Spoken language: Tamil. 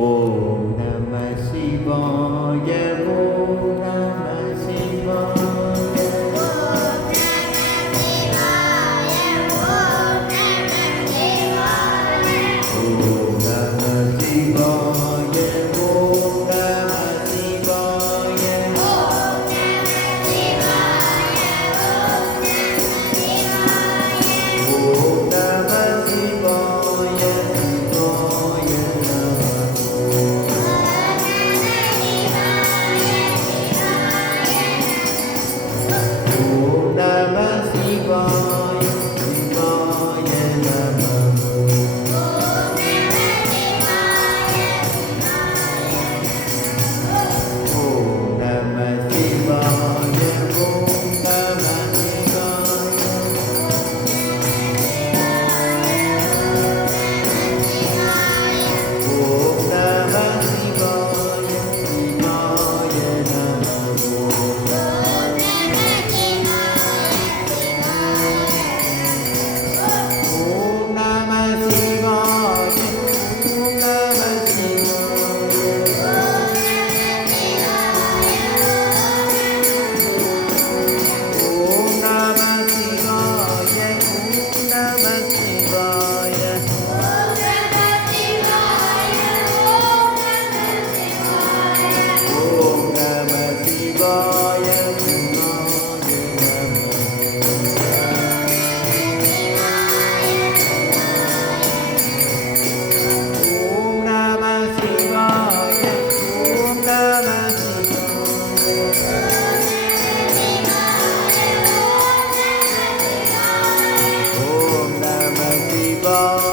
ஓம் நம சிவாய ஓம் நம சிவாய ஓம் நம சிவாய ஓம் நம சிவாய ஓம் நம சிவாய சிவாய ஓம் நம சிவாய சிவாய நமோ ஓம் நம சிவாய ஓம் நம சிவாய ஓம் நம சிவாய சிவாய நமோ ஓம் நம சிவாய ஓம் நம சிவாய ஓம் நம சிவாய ஓம் நம சிவாய ஓம் நம சிவாய சிவாய ஓம் நம சிவாய ஓம் நம சிவாய ஓம் நம சிவாய